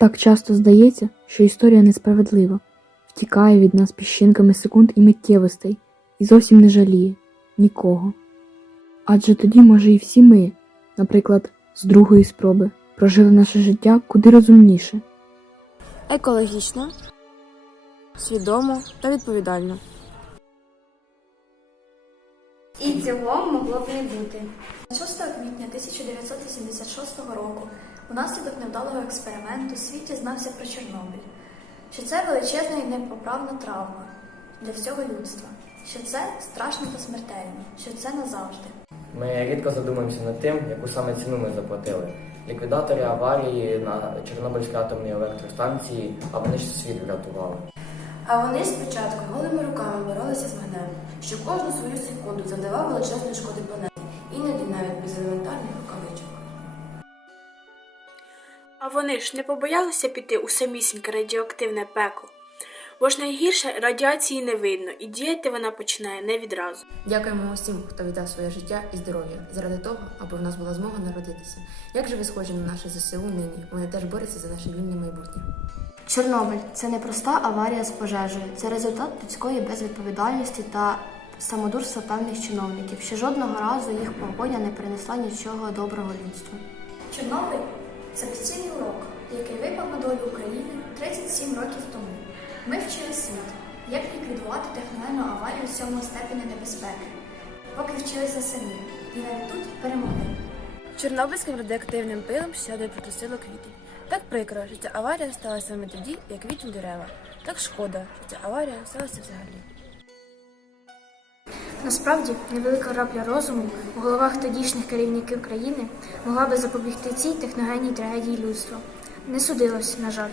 Так часто здається, що історія несправедлива, втікає від нас піщинками секунд і миттєвостей, і зовсім не жаліє нікого. Адже тоді, може, і всі ми, наприклад, з другої спроби, прожили наше життя куди розумніше. екологічно, свідомо та відповідально. І цього могло б не бути. 6 квітня 1986 року унаслідок невдалого експерименту світ дізнався про Чорнобиль, що це величезна і непоправна травма для всього людства, що це страшно та смертельно, що це назавжди. Ми рідко задумуємося над тим, яку саме ціну ми заплатили. Ліквідатори аварії на Чорнобильській атомній електростанції, а вони ж світ врятували. А вони спочатку голими руками боролися з вогнем, що кожну свою секунду завдавав величезної шкоди планеті, іноді навіть без елементарних рукавичок. А вони ж не побоялися піти у самісіньке радіоактивне пекло. Бо ж найгірше радіації не видно, і діяти вона починає не відразу. Дякуємо усім, хто віддав своє життя і здоров'я заради того, аби в нас була змога народитися. Як же ви схожі на наше ЗСУ нині? Вони теж борються за наше вільне майбутнє. Чорнобиль це не проста аварія з пожежею, це результат людської безвідповідальності та самодурства певних чиновників, що жодного разу їх погоня не принесла нічого доброго людству. Чорнобиль це безцінний урок, який випав на долю України 37 років тому. Ми вчили світ, як ліквідувати техногенну аварію сьомого степеня небезпеки, поки вчилися самі, і навіть тут перемогли. Чорнобильським радіоактивним пилом сяде протусило квіти. Так прикро, що ця аварія сталася саме тоді, як квітнуть дерева. Так шкода, що ця аварія сталася взагалі. Насправді, невелика рапля розуму у головах тодішніх керівників країни могла би запобігти цій техногенній трагедії людства. Не судилось, на жаль.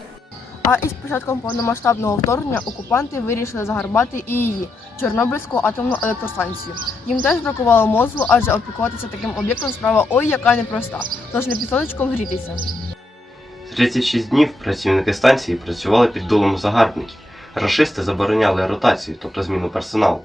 А із початком повномасштабного вторгнення окупанти вирішили загарбати і її Чорнобильську атомну електростанцію. Їм теж бракувало мозку, адже опікуватися таким об'єктом справа ой яка непроста. Тож не під сонечком грітися. 36 днів працівники станції працювали під дулом загарбників. Рашисти забороняли ротацію, тобто зміну персоналу.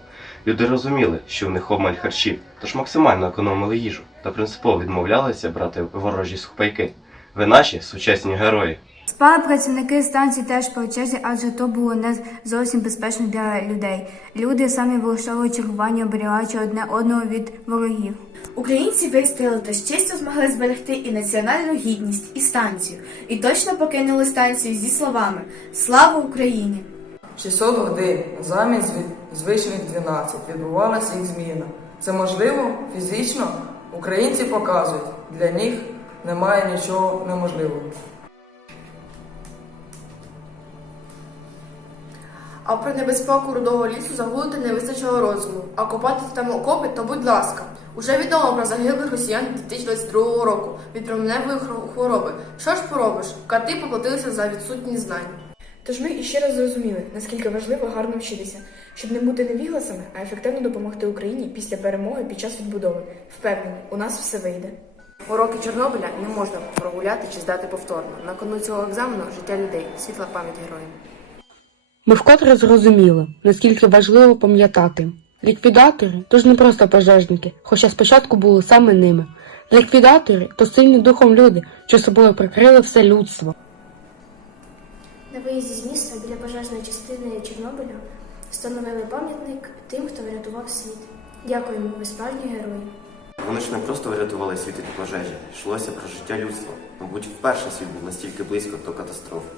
Люди розуміли, що в них обмаль харчів, тож максимально економили їжу та принципово відмовлялися брати ворожі сухпайки. Ви наші сучасні герої. Спали працівники станції теж по черзі, адже то було не зовсім безпечно для людей. Люди самі влаштовували чергування, оберігаючи одне одного від ворогів. Українці вистояли та з честю змогли зберегти і національну гідність, і станцію, і точно покинули станцію зі словами Слава Україні! 600 годин замість звичних 12 відбувалася їх зміна. Це можливо фізично? Українці показують, для них немає нічого неможливого. А про небезпеку рудого лісу загулити не вистачило розуму, а копати там окопи, то будь ласка. Уже відомо про загиблих росіян 2022 року від променевої хвороби. Що ж поробиш? Кати поплатилися за відсутність знань. Тож ми іще раз зрозуміли, наскільки важливо гарно вчитися, щоб не бути невігласами, а ефективно допомогти Україні після перемоги під час відбудови. Впевнений, у нас все вийде. Уроки Чорнобиля не можна прогуляти чи здати повторно. На кону цього екзамену життя людей, світла пам'ять героїв. Ми вкотре зрозуміли, наскільки важливо пам'ятати. Ліквідатори то ж не просто пожежники, хоча спочатку були саме ними. Ліквідатори то сильні духом люди, що собою прикрили все людство. На виїзді з міста біля пожежної частини Чорнобиля встановили пам'ятник тим, хто врятував світ. Дякуємо, ви справжні герої. Вони ж не просто врятували світ від пожежі, йшлося про життя людства. Мабуть, вперше світ був настільки близько до катастрофи.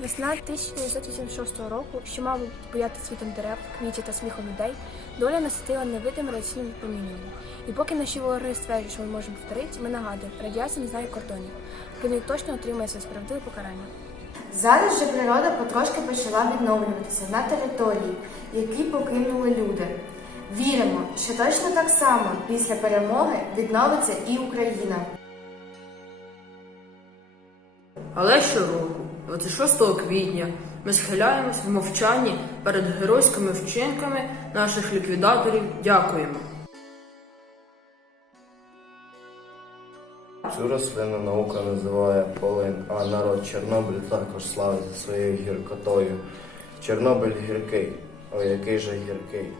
Весна 1986 року, що мав бояти світом дерев, квітів та сміхом людей, доля наситила невидимим радіаційним випромінюванням. І поки наші вороги стверджують, що ми можемо повторити, ми нагадуємо, радіація не знає кордонів. Вони точно отримає своє справедливе покарання. Зараз же природа потрошки почала відновлюватися на території, які покинули люди. Віримо, що точно так само після перемоги відновиться і Україна. Але щороку, 26 квітня, ми схиляємось в мовчанні перед геройськими вчинками наших ліквідаторів. Дякуємо. Цю рослину наука називає полин, а народ Чорнобиль також славиться своєю гіркотою. Чорнобиль гіркий, ой який же гіркий.